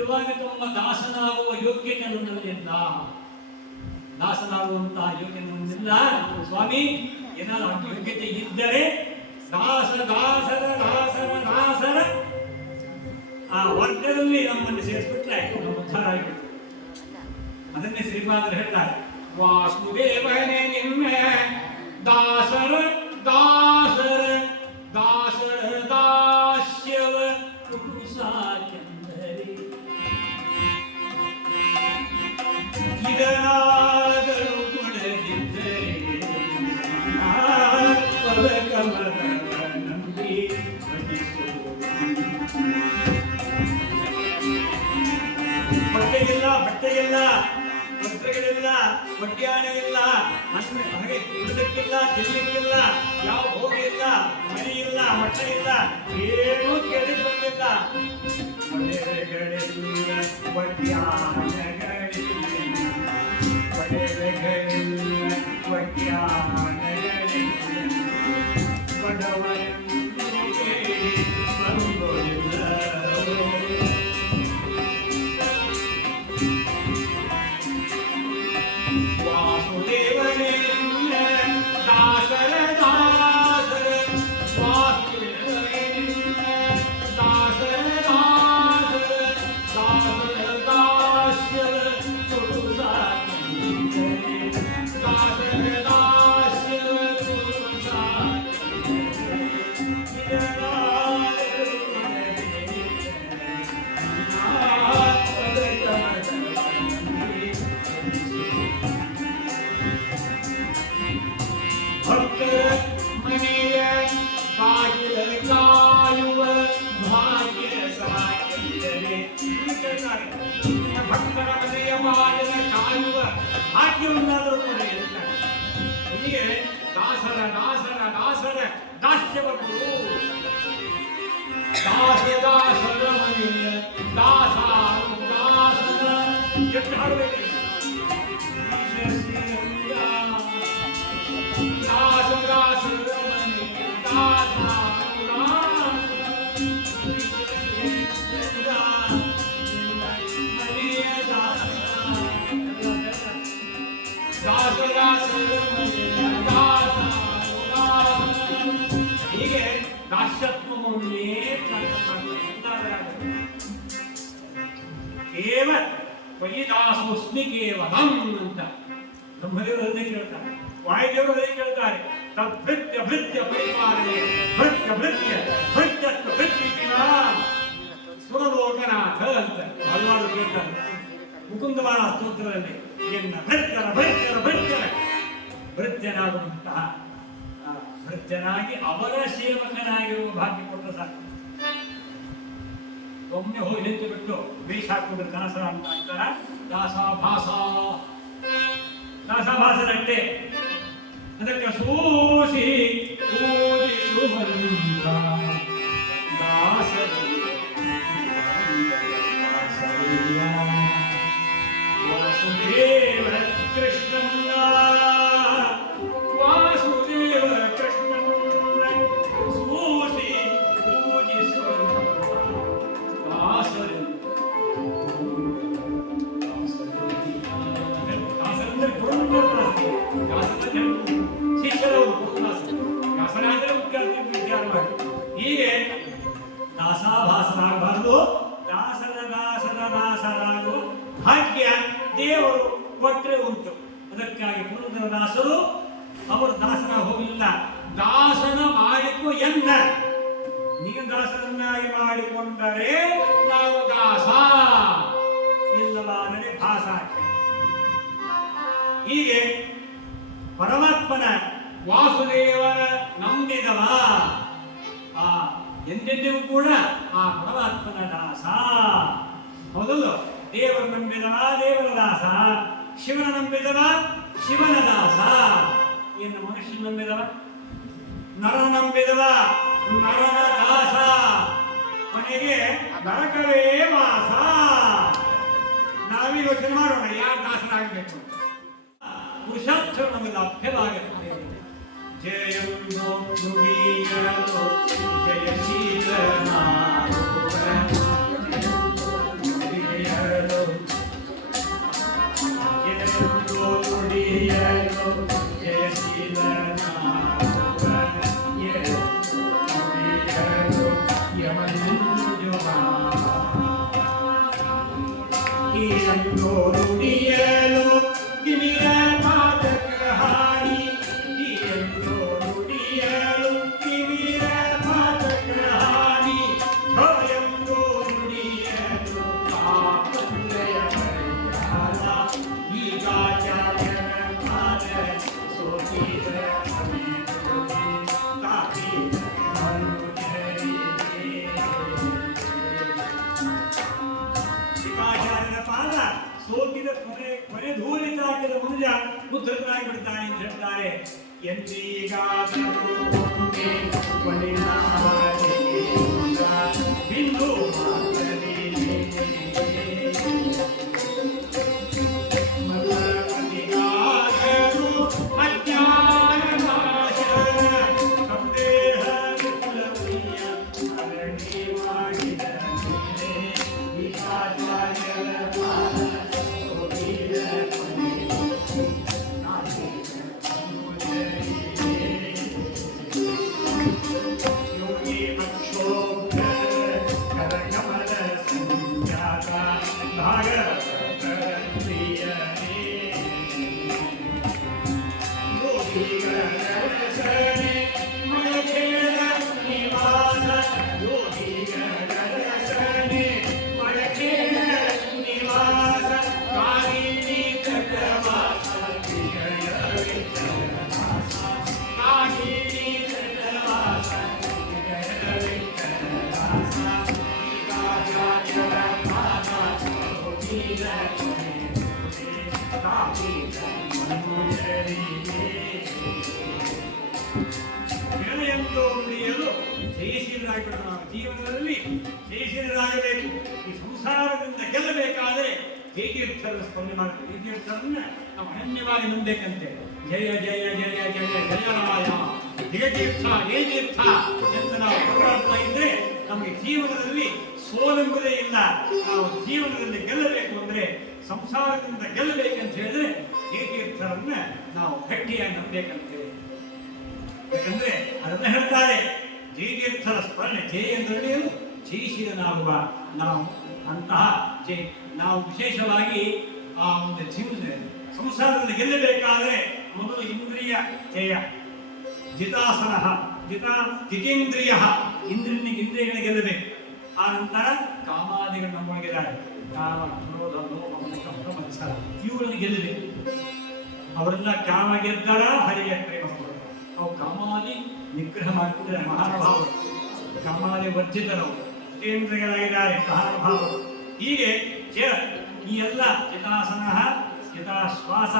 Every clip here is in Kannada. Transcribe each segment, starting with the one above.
ನಿಜವಾಗಿ ತಮ್ಮ ದಾಸನಾಗುವ ಯೋಗ್ಯತೆ ನನ್ನಲ್ಲಿಲ್ಲ, ದಾಸನಾಗುವಂತಹ ಯೋಗ್ಯತೆ ನನ್ನಲ್ಲಿಲ್ಲ ಸ್ವಾಮಿ. ಏನಾದರೂ ಯೋಗ್ಯತೆ ಇದ್ದರೆ ದಾಸರ ಆ ವರ್ಗದಲ್ಲಿ ನಮ್ಮನ್ನು ಸೇರಿಸ್ಬಿಟ್ರೆ ನಮ್ಮ ಉದ್ಧಾರ ಆಗಿಬಿಟ್ಟು. ಅದನ್ನೇ ಶ್ರೀಪಾದರು ಹೇಳ್ತಾರೆ, ವಾಸುದೇವನೇ ನಿನ್ನ ದಾಸರ ದಾಸರ ದಾಸರ ದಾಸ್ಯವ ಸಾಕೆಂದರೆ ಇದನಾದರೂ ಕೊಡದಿದ್ದರೆ ನಂಬಿ ಬಟ್ಟೆಗಿಲ್ಲ ವಸ್ತ್ರಗಳಿಲ್ಲ, ಒಡ್ಯಾಣವಿಲ್ಲ, ಹಾಗೆ ಉಳಿದಕ್ಕಿಲ್ಲ, ತಿನ್ನಲಿಕ್ಕಿಲ್ಲ, ಯಾವ ಹೋಗಿ ಇಲ್ಲ, ಮನೆ ಇಲ್ಲ, ಮಠ ಇಲ್ಲ, ಏನೂ ಕೇಳಿ ಬಂದಿಲ್ಲ. ಒಡೆಗಳಿಲ್ಲ, ಒಡ್ಯಾಣಗಳಿಲ್ಲ, ಒಡೆಗಳಿಲ್ಲ, ಒಡ್ಯಾಣಗಳಿಲ್ಲ, ಬಡವರಿಗೆ ಬಂಗೋದಿಲ್ಲ. ವಾಸುದೇವನೇ ದಾಸರ ದಾಸರ ವಾಸುದೇವನೇ ದಾಸರ ದಾಸರ ದಾಸರ ದಾಸ್ಯವ ಸುಡು ಸಾಕಿದರೆ ದಾಸರ ದಾಸ್ಯವ ಸುಡು ಸಾಕಿದರೆ ಭಕ್ತರ ಮನೆಯ ಬಾಗಿಲ ಕಾಯುವ ಭಾಗ್ಯ ಸಾಕಿದರೆ ಭಕ್ತರ ಮನೆಯ ಬಾಗಿಲ ಕಾಯುವ ಭಾಗ್ಯವನ್ನಾದರೂ ಕೂಡ ಇರ್ತಾರೆ. ಹೀಗೆ ದಾಸರ ದಾಸರ ದಾಸರ ದಾಸ್ಯವ ಗುರು ದಾಸರ ಮನೆಯ ದಾಸ ದಾಸರ ಎಷ್ಟು ಹಾಡಬೇಕು. ಹೀಗೆ ದಾಸ್ಯತ್ವವನ್ನೇ ಕೇವಲ ತ್ವಯಿ ದಾಸೋಸ್ಮಿ ಕೇವಲಂ ಅಂತ ಬ್ರಹ್ಮದೇವರು ಹೃದಯ ಕೇಳ್ತಾರೆ, ವಾಯುದೇವರು ಹೃದಯ ಕೇಳ್ತಾರೆ. ತದ್ಭೃತ್ಯ ಭೃತ್ಯ ಪರಿಪಾಲನೆ ಭೃತ್ಯ ಭೃತ್ಯ ಭೃತ್ಯತ್ವ ಭೃತ್ಯ ಸುರಲೋಕನಾಥ ಅಂತ ಹಲವಾರು ಕೇಳ್ತಾರೆ ಮುಕುಂದಮಾನ ಸ್ತೋತ್ರದಲ್ಲಿ. ಎನ್ನ ಭೃತ್ಯರ ಭೃತ್ಯರ ಭೃತ್ಯರ ಭೃತ್ಯನಾಗುವಂತಹ ಭೃತ್ಯನಾಗಿ ಅವರ ಸೇವಕನಾಗಿರುವ ಭಾಗ್ಯ ಕೊಟ್ಟರೆ ಸಾಕು. ಒಮ್ಮೆ ಹೋಗಿ ನಿಂತು ಬಿಟ್ಟು ವೇಷ ಹಾಕಿದ್ರೆ ದಾಸರ ಅಂತ ಅಂತಾರ. ದಾಸಾಭಾಸ ದಾಸಾಭಾಸನಟ್ಟೆ ಅದಕ್ಕೆ ಸೂಸಿ ಪೂಜಿಸುವಂತ ದಾಸರ ವಾಸುದೇವ ಕೃಷ್ಣನ ವಾಸುದೇವ ಕೃಷ್ಣನ ಸೂಸಿ ಪೂಜಿಸುವಂತ ದಾಸರು ದಾಸರಂದ್ರೆ ಶಿಷ್ಯರವರು ದಾಸರಾದರೆ ವಿಚಾರ ಮಾಡಿ. ಹೀಗೆ ದಾಸಾಭಾಸನಾಗಬಾರದು, ದಾಸರ ದಾಸರ ದಾಸರಾಗುವ ಭಾಗ್ಯ ದೇವರು ಕೊಟ್ಟರೆ ಉಂಟು. ಅದಕ್ಕಾಗಿ ಪುರಂದರದಾಸರು ಅವರು ದಾಸನ ಹೋಗಲಿಲ್ಲ, ದಾಸನ ಮಾಡಿಕೊ ಎನ್ನ. ನೀನು ದಾಸರನ್ನಾಗಿ ಮಾಡಿಕೊಂಡರೆ ನಾವು ದಾಸ, ಇಲ್ಲವಾದರೆ ಭಾಸ. ಹೀಗೆ ಪರಮಾತ್ಮನ ವಾಸುದೇವನ ನಂಬಿದವ ಆ ಎಂದೆಂದಿಗೂ ಕೂಡ ಆ ಪರಮಾತ್ಮನ ದಾಸ. ಹೌದಲ್ಲ, ದೇವರ ನಂಬಿದವ ದೇವರ ದಾಸ, ಶಿವನ ನಂಬಿದವ ಶಿವನ ದಾಸ. ಏನು ಮನುಷ್ಯ ನಂಬಿದವ ನರ ನಂಬಿದವ ನರನ ದಾಸ. ಕೊನೆಗೆ ನರಕವೇ ವಾಸ. ನಾವೀಗ ಯೋಚನೆ ಮಾಡೋಣ, ಯಾರು ದಾಸರಾಗಬೇಕು? ಪುರುಷಾರ್ಥ ನಮಗೆ ಲಭ್ಯವಾಗುತ್ತದೆ. ಜಯಂಬೋ ನುಡಿಯಲು ಜಯಶೀಲನಾಗುವ ಎಂದು ನುಡಿಯಲು ಕಿವಿಯ ಮಾತಕ ಹಾಡಿ ಎಂದು ನುಡಿಯಲು ಕಿವಿಯ ಮಾತಕ ಹಾಡಿ ಎಂದು ನುಡಿಯಲು ಪಾಪಂದಯ ಪರಿಹಾರ ಈಗ ಜಾಯನ ಮಾದ ಸೋತಿದ ತಾಕಿ ಪಾದ ಸೋತಿದ ಕೊನೆ ಧೂಳಿತಾಕಿದ ಮನುಜ ಉದ್ಧತನಾಗಿ ಬಿಡ್ತಾನೆ ಅಂತ ಹೇಳ್ತಾರೆ. ಎಂದೀಗಾದರೂ ಬಿಂದು ಗೆಳೆಯೆಂದು ನುಡಿಯಲು ಜಯಶೀಲರಾಗಿಬಿಡೋಣ. ಜೀವನದಲ್ಲಿ ಜಯಶೀಲರಾಗಬೇಕು. ಈ ಸಂಸಾರದಿಂದ ಗೆಲ್ಲಬೇಕಾದರೆ ಜಯತೀರ್ಥರ ಸ್ಮರಣೆ ಮಾಡಬೇಕು. ಜಯತೀರ್ಥರನ್ನ ನಾವು ಅನನ್ಯವಾಗಿ ನಂಬಬೇಕಂತೆ. ಜಯ ಜಯ ಜಯ ಜಯ ಜಯರಾಯ ಜಯತೀರ್ಥ ಜಯತೀರ್ಥ ಎಂದು ನಾವು ಹೋರಾಡ್ತಾ ಇದ್ರೆ ನಮಗೆ ಜೀವನದಲ್ಲಿ ಸೋಲೆಂಬುದೇ ಇಲ್ಲ. ನಾವು ಜೀವನದಲ್ಲಿ ಗೆಲ್ಲಬೇಕು ಅಂದ್ರೆ, ಸಂಸಾರದಿಂದ ಗೆಲ್ಲಬೇಕಂತ ಹೇಳಿದ್ರೆ ಜಯತೀರ್ಥರನ್ನ ನಾವು ಗಟ್ಟಿಯಾಗಿ ನಂಬಬೇಕಂತೆ. ಯಾಕಂದ್ರೆ ಅದನ್ನ ಹೇಳ್ತಾರೆ, ಜಯತೀರ್ಥರ ಸ್ಮರಣೆ. ಜಯ ಎಂದರೆ ಜಯಶೀಲನಾಗುವ ನಾವು ಅಂತಹ ನಾವು ವಿಶೇಷವಾಗಿ ಆ ಒಂದು ಸಂಸಾರದಲ್ಲಿ ಗೆಲ್ಲಬೇಕಾದ್ರೆ ಮೊದಲು ಇಂದ್ರಿಯ ಜಯ, ಜಿತಾಸನ, ಜಿತೇಂದ್ರಿಯ, ಇಂದ್ರಿಯಗಳಿಗೆ ಗೆಲ್ಲಬೇಕು. ಆ ನಂತರ ಕಾಮಾದಿಗಳು ನಮ್ಮೊಳಗಿದ್ದಾರೆ. ಕಾಮ, ಕ್ರೋಧ, ಲೋಭ, ಮೋಹ, ಮತ್ಸರ ಇವುಗಳನ್ನು ಗೆಲ್ಲಬೇಕು. ಅವರೆಲ್ಲ ಕಾಮ ಗೆದ್ದರ ಹರಿಯ ಪ್ರೇಮ ಕೊಡೋದು. ಅವು ಕಾಮಾದಿ ನಿಗ್ರಹ ಮಾಡಿದ್ರೆ ಮಹಾನುಭಾವರು, ಕಾಮಾದಿ ವರ್ಜಿತರವರು, ಜಿತೇಂದ್ರಿಯರಾಗಿದ್ದಾರೆ ಮಹಾನುಭಾವರು. ಹೀಗೆ ಈ ಎಲ್ಲ ಚಿತಾಸನ, ಚಿತಾಶ್ವಾಸ,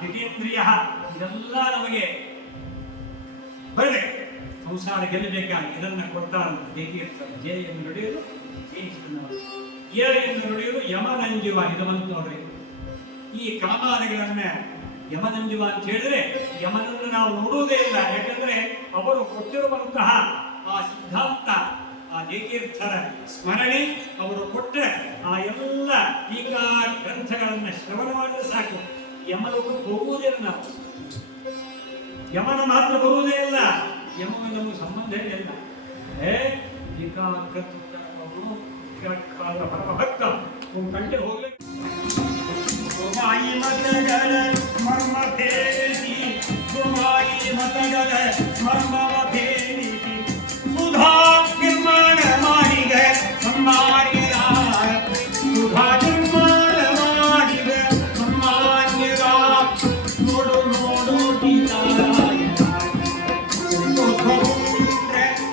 ಜಿತೇಂದ್ರಿಯ ಇದೆಲ್ಲ ನಮಗೆ ಬರಬೇಕು. ಸಂಸಾರ ಗೆಲ್ಲಬೇಕಾಗಿ ಇದನ್ನ ಕೊಡ್ತಾರಂತ ಜಯತೀರ್ಥರು. ಜಯ ಎಂದು ನುಡಿಯಲು ಜಯಿಸಿದವರು, ಯ ಎಂದು ನುಡಿಯಲು ಯಮನಂಜುವ. ಇದು ಬಂತು ನೋಡ್ರಿ. ಈ ಕಾಮಾದಿಗಳನ್ನ ಯಮನಂಜುವ ಅಂತ ಹೇಳಿದ್ರೆ ಯಮನನ್ನು ನಾವು ನೋಡುವುದೇ ಇಲ್ಲ. ಯಾಕಂದ್ರೆ ಅವರು ಕೊಟ್ಟಿರುವಂತಹ ಆ ಸಿದ್ಧಾಂತ, ಆ ಜಯತೀರ್ಥರ ಸ್ಮರಣೆ, ಅವರು ಕೊಟ್ಟ ಆ ಎಲ್ಲ ಈಗ ಗ್ರಂಥಗಳನ್ನ ಶ್ರವಣ ಮಾಡಿದ್ರೆ ಸಾಕು. ಯಮಲೋಕಕ್ಕೆ ಹೋಗುವುದೇ ಇಲ್ಲ ನಾವು. ಯಮನ ಮಾತ್ರ ಬರುವುದೇ ಇಲ್ಲ. ಯಮನ ನಮಗೆ ಸಂಬಂಧ ಇಲ್ಲ. ಪರಮಭಕ್ತ ಕಂಡೆ ಹೋಗ್ಬೇಕು. ಮತಗಳ ಮರ್ಮ ಭೇದಿ, ಮತಗಳ ಮರ್ಮವ ಭೇದಿಸಿ ಸುಧಾ ನಿರ್ಮಾಣ ಮಾಡಿದ ಸನ್ಮಾನ್ಯರ, ಸುಧಾ ನಿರ್ಮಾಣ ಮಾಡಿದ ಸನ್ಮಾನ್ಯರ. ನೋಡು ನೋಡು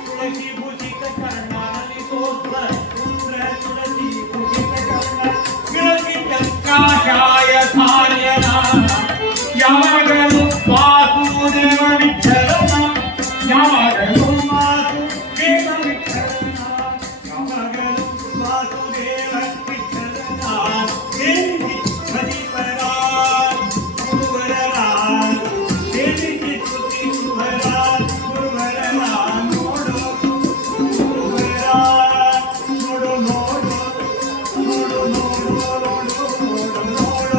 ತುಳಸಿ ಭೂಷಿತ ಕರ್ಣ ತುಳಸಿ ಭೂಷಿತ ಕರ್ಣ ಕಾಷಾಯ ಧಾನ್ಯನ ಯಾವಾಗಲೂ ವಾಸುದೇವ ವಿಠಲನ, ಯಾವಾಗಲೂ ವಾಸುದೇವ ವಿಠಲನ, ಯಾವಾಗಲೂ ವಾಸುದೇವ ವಿಠಲನ. ದೇವಿ ಹರಿಪರ ಗುರುವರ, ದೇವಿ ಸ್ತುತಿ ಗುರುವರ, ಗುರುವರ ನೋಡು ಗುರುವರ, ನೋಡು ನೋಡು ನೋಡು ನೋಡು ನೋಡು ನೋಡು ನೋಡು.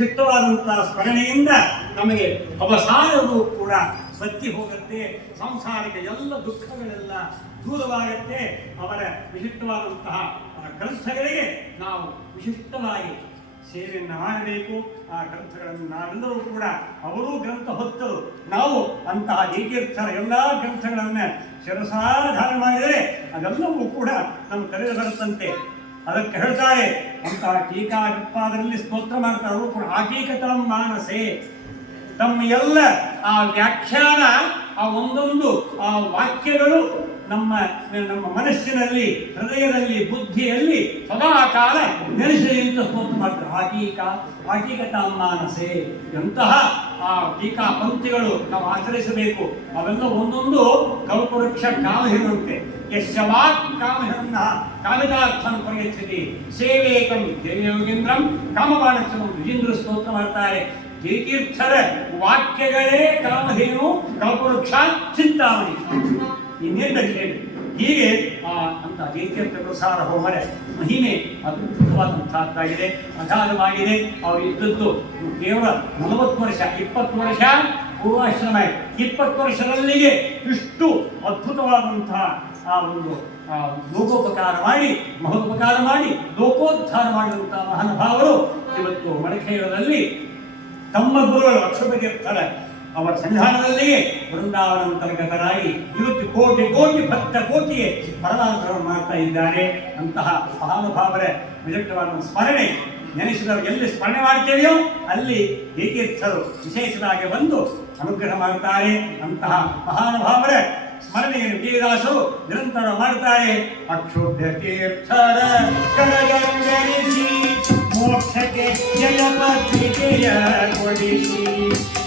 ವಿಶಿಷ್ಟವಾದಂತಹ ಸ್ಮರಣೆಯಿಂದ ನಮಗೆ ಅವಸಾನವೂ ಕೂಡ ಬತ್ತಿ ಹೋಗುತ್ತೆ, ಸಂಸಾರಿಕ ಎಲ್ಲ ದುಃಖಗಳೆಲ್ಲ ದೂರವಾಗುತ್ತೆ. ಅವರ ವಿಶಿಷ್ಟವಾದಂತಹ ಗ್ರಂಥಗಳಿಗೆ ನಾವು ವಿಶಿಷ್ಟವಾಗಿ ಸೇವೆಯನ್ನು ಮಾಡಬೇಕು. ಆ ಗ್ರಂಥಗಳನ್ನು ನಾವೆಲ್ಲರೂ ಕೂಡ ಅವರೂ ಗ್ರಂಥ ಹೊತ್ತರು, ನಾವು ಅಂತಹ ಏಕೀರ್ಥರ ಎಲ್ಲ ಗ್ರಂಥಗಳನ್ನು ಶಿರಸಾರ ಧಾರಣ ಮಾಡಿದರೆ ಅದೆಲ್ಲವೂ ಕೂಡ ನಮ್ಮ ತಲೆಗೆ ಬರುತ್ತಂತೆ. ಅದಕ್ಕೆ ಹೇಳ್ತಾರೆ ಅಂತಹ ಟೀಕಾಪಾದರಲ್ಲಿ ಸ್ತೋತ್ರ ಮಾಡ್ತಾರೆ, ಅವರು ಕೂಡ ಆಟೀಕತಂ ಮಾನಸೆ. ತಮ್ಮ ಎಲ್ಲ ಆ ವ್ಯಾಖ್ಯಾನ, ಆ ಒಂದೊಂದು ಆ ವಾಕ್ಯಗಳು ನಮ್ಮ ಮನಸ್ಸಿನಲ್ಲಿ, ಹೃದಯದಲ್ಲಿ, ಬುದ್ಧಿಯಲ್ಲಿ ಸದಾ ಕಾಲ ನೆಲೆಸಲಿ ಅಂತ ಸ್ತೋತ್ರ ಮಾಡ್ತಾರೆ. ಆಟೀಕತಾಂ ಮಾನಸೆ. ಎಂತಹ ಆ ಟೀಕಾ ಪಂಕ್ತಿಗಳು ನಾವು ಆಚರಿಸಬೇಕು. ಅವೆಲ್ಲ ಒಂದೊಂದು ಕಲ್ಪವೃಕ್ಷ ಕಾಮಹಿರುವಂತೆ. ಯಶವಾಕ್ ಕಾಮಹಿರನ್ನ ಕಾಮಿತಾರ್ಥನ ಪರಿಗಚ್ಚತಿ ಸೇವೇಕಂ ದೇವಯೋಗೇಂದ್ರಂ ಕಾಮಬಾಣಕ್ಷಂ ವಿಜೇಂದ್ರ ಸ್ತೋತ್ರ ಮಾಡ್ತಾರೆ. ಜಯತೀರ್ಥರ ವಾಕ್ಯಗಳೇ ಕಾಮಧೇನು, ಕಲ್ಪವೃಕ್ಷ, ಚಿಂತಾಮಣಿ. ಇನ್ನೇನು ಹೇಳಿ ಹೀಗೆ ಅಂತ ಜಯತೀರ್ಥ ಪ್ರಸಾರ ಹೋಮರ ಮಹಿಮೆ ಅದ್ಭುತವಾದಂತಹದ್ದಾಗಿದೆ, ಅಗಾಧವಾಗಿದೆ. ಅವರು ಇದ್ದದ್ದು ಕೇವಲ 40 ವರ್ಷ, 20 ವರ್ಷ ಪೂರ್ವಾಶ್ರಮ, 20 ವರ್ಷದಲ್ಲಿಗೆ ಇಷ್ಟು ಅದ್ಭುತವಾದಂತಹ ಆ ಒಂದು ಲೋಕೋಪಕಾರ ಮಾಡಿ, ಮಹೋಪಕಾರ ಮಾಡಿ, ಲೋಕೋದ್ಧಾರ ಮಾಡಿದಂತಹ ಮಹಾನುಭಾವರು ಇವತ್ತು ಮಡಿಕೇರದಲ್ಲಿ ತಮ್ಮ ಗುರುಗಳು ಅಕ್ಷರತೀರ್ಥರ ಅವರ ಸಂಧಾನದಲ್ಲಿಯೇ ವೃಂದಾವನಂತರ್ಗತರಾಗಿ ಇವತ್ತು ಕೋಟಿ ಕೋಟಿ ಭಕ್ತ ಕೋಟಿಗೆ ಪರಮಾನುಗ್ರಹವನ್ನು ಮಾಡ್ತಾ ಇದ್ದಾರೆ. ಅಂತಹ ಮಹಾನುಭಾವರ ವಿಶಿಷ್ಟವಾದ ಸ್ಮರಣೆ ನೆನೆಸಿದವರು ಎಲ್ಲಿ ಸ್ಮರಣೆ ಮಾಡ್ತೇವೆಯೋ ಅಲ್ಲಿ ಏಕೀರ್ಥರು ವಿಶೇಷವಾಗಿ ಬಂದು ಅನುಗ್ರಹ ಮಾಡುತ್ತಾರೆ. ಅಂತಹ ಮಹಾನುಭಾವರ ಸ್ಮರಣೆಯನ್ನು ವಿಜಯದಾಸರು ನಿರಂತರ ಮಾಡ್ತಾರೆ. ಅಕ್ಷೋಭ್ಯ ತೀರ್ಥರ ಕರಗಂಗರಿಸಿ ಮೋಕ್ಷಕ್ಕೆ ಜಯಪತ್ರಿಕೆಯ ಕೊಡಿಸಿ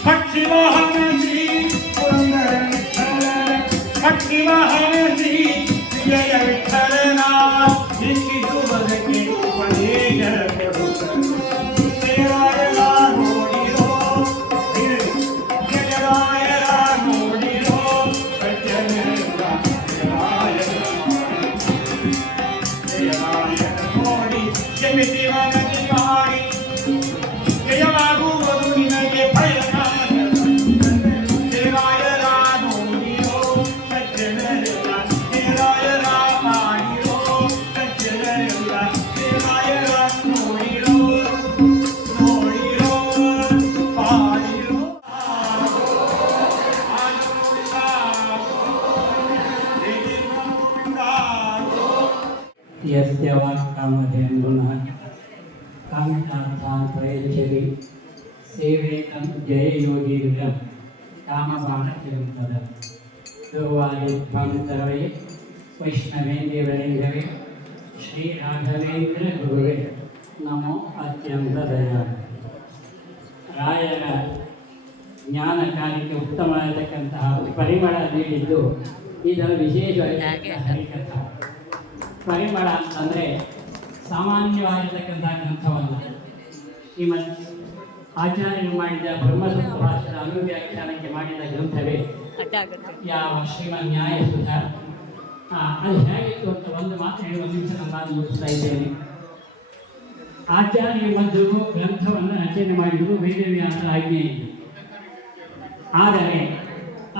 ಪಕ್ಷಿ ವಾಹನ ಶ್ರೀ ಪುರಂದರ ವಿಠಲ, ಪಕ್ಷಿ ವಾಹನ ಶ್ರೀ ಜಯ ವಿಠಲನ ಇಕ್ಕಿಸುವುದಕ್ಕೆ ಉಪದೇಶ ಕೊಡುತ್ತರು. ಜಯರಾಯರ ನೋಡಿರೋ, ಜಯರಾಯರ ನೋಡಿರೋ, ಜಯರಾಯರ ನೋಡಿ ಜಮಿತಿ ಮನದಿ ಮಾಡಿ ಜಯವಾಗುವುದು ನಿನಗೆ ಭಯನಾದ. ಜಯರಾಯರ ನೋಡಿರೋ ಸಜ್ಜನರೆಲ್ಲ, ಜಯರಾಯರ ಮಾಡಿರೋ ಸಜ್ಜನರೆಲ್ಲ, ಜಯರಾಯರ ನೋಡಿರೋ ನೋಡಿರೋ ಮಾಡಿರೋ ಯಸ್ಯ ವಾಕ್ಕಾಮಧೇನುನಃ ಕಾಮಿತಾರ್ಥಾನ್ ಪ್ರಯಚ್ಛತಿ ಸೇವೇತಂ ಜಯಯೋಗೀಂದ್ರಂ ಕಾಮಬಾಣಚಿರಂತದ. ಧ್ರುವಾಯುಧ್ವಂತರವೇ ವೈಷ್ಣವೇಂದ್ರವರೇಂದ್ರವೇ ಶ್ರೀ ರಾಘವೇಂದ್ರ ಗುರುವೇ ನಮೋ ಅತ್ಯಂತ ದಯಾ. ರಾಯರ ಜ್ಞಾನ ಕಾರ್ಯಕ್ಕೆ ಉತ್ತಮವಾಗಿರತಕ್ಕಂತಹ ಪರಿಮಳ ನೀಡಿದ್ದು ಇದರ ವಿಶೇಷವಾಗಿ ಹರಿಕಥಾ. ಪರಿಮಳ ಅಂತಂದರೆ ಸಾಮಾನ್ಯವಾಗಿರ್ತಕ್ಕಂಥ ಗ್ರಂಥವಲ್ಲ. ಶ್ರೀಮದ್ ಆಚಾರ್ಯರು ಮಾಡಿದ ಬ್ರಹ್ಮಸೂತ್ರ ಭಾಷೆಯ ಅನುವ್ಯಾಖ್ಯಾನಕ್ಕೆ ಮಾಡಿದ ಗ್ರಂಥವೇ ಯಾವ ಶ್ರೀಮದ್ ನ್ಯಾಯಸುಧ. ಅದು ಹೇಗಿತ್ತು ಅಂತ ಒಂದು ಮಾತು ಹೇಳಿ ಒಂದು ನಿಮಿಷ ನಾನು ಮುಗಿಸ್ತಾ ಇದ್ದೇನೆ. ಆಚಾರ್ಯ ಮಧ್ವರು ಗ್ರಂಥವನ್ನು ರಚನೆ ಮಾಡಿದ್ದು ವೇದವ್ಯಾಸರ ಆಜ್ಞೆಯಿದೆ. ಆದರೆ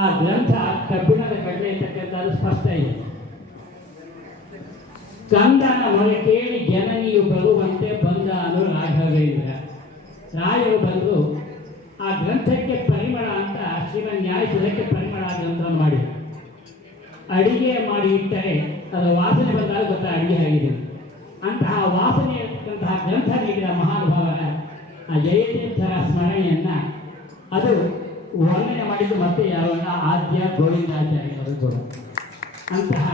ಆ ಗ್ರಂಥ ಕಬ್ಬಿಣದ ಕಡಲೆ ಇರ್ತಕ್ಕಂಥದ್ದು ಸ್ಪಷ್ಟ ಇದೆ. ಕಂದನ ಮೊರೆ ಕೇಳಿ ಜನನಿಯು ಬರುವಂತೆ ಬಂದನು ರಾಘವೇಂದ್ರ. ರಾಯರು ಬಂದು ಆ ಗ್ರಂಥಕ್ಕೆ ಪರಿಮಳ ಅಂತ ಶ್ರೀಮನ್ ನ್ಯಾಯಸುಧಕ್ಕೆ ಪರಿಮಳ ಗ್ರಂಥವನ್ನು ಮಾಡಿ ಅಡಿಗೆ ಮಾಡಿ ಇಟ್ಟರೆ ಅದು ವಾಸನೆ ಬಂದಾಗ ಗೊತ್ತಾ ಅಡಿಗೆ ಆಗಿದೆ. ಅಂತಹ ವಾಸನೆ ಇರತಕ್ಕಂತಹ ಗ್ರಂಥ ನೀಡಿದ ಮಹಾನುಭಾವರ ಆ ಜಯತೀರ್ಥರ ಸ್ಮರಣೆಯನ್ನು ಅದು ವರ್ಣನೆ ಮಾಡಿದ್ದು ಮತ್ತೆ ಯಾವಾಗ ಆದ್ಯ ಗೋವಿಂದಾಚಾರ್ಯರು ಕೂಡ. ಅಂತಹ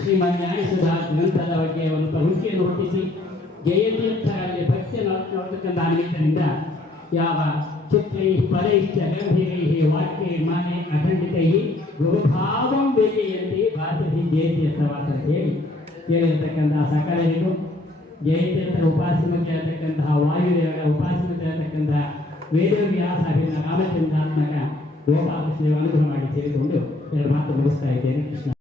ಶ್ರೀಮನ್ ನ್ಯಾಯಸುಧ ಗ್ರಂಥದ ಬಗ್ಗೆ ಒಂದು ಪ್ರವೃತ್ತಿಯನ್ನು ಹುಟ್ಟಿಸಿ ಜಯತೀರ್ಥರಲ್ಲಿ ಭಕ್ತಿಯನ್ನು ನೋಡತಕ್ಕಂಥ ನಿಮಿತ್ತದಿಂದ ಯಾವ ಚಿತ್ರೈ ಪರೈಶ್ಚ ಗಂಭೀರೈ ವಾಕ್ಯೈ ಮಾನೆ ಅಖಂಡಿತೈ ಗುರುಭಾವಂ ವೇದಿಯಲ್ಲಿ ಭಾರತೀಯ ಜಯತೀರ್ಥ ವಾಸ ಹೇಳಿ ಹೇಳಿರ್ತಕ್ಕಂಥ ಸಕಲರಿಗೂ ಜಯತೀರ್ಥರ ಉಪಾಸನಕ್ಕೆ ಇರತಕ್ಕಂತಹ ವಾಯುದೇವರ ಉಪಾಸನಕ್ಕೆ ಇರತಕ್ಕಂತಹ ವೇದವ್ಯಾಸ ರಾಮಚಂದ್ರಾತ್ಮಕ ಗೋಪಾಲಕೃಷ್ಣ ಅನುಗ್ರಹ ಮಾಡಿ ಸೇರಿಕೊಂಡು ಎರಡು ಮಾತು ಮುಗಿಸ್ತಾ ಇದ್ದೇನೆ. ಕೃಷ್ಣ.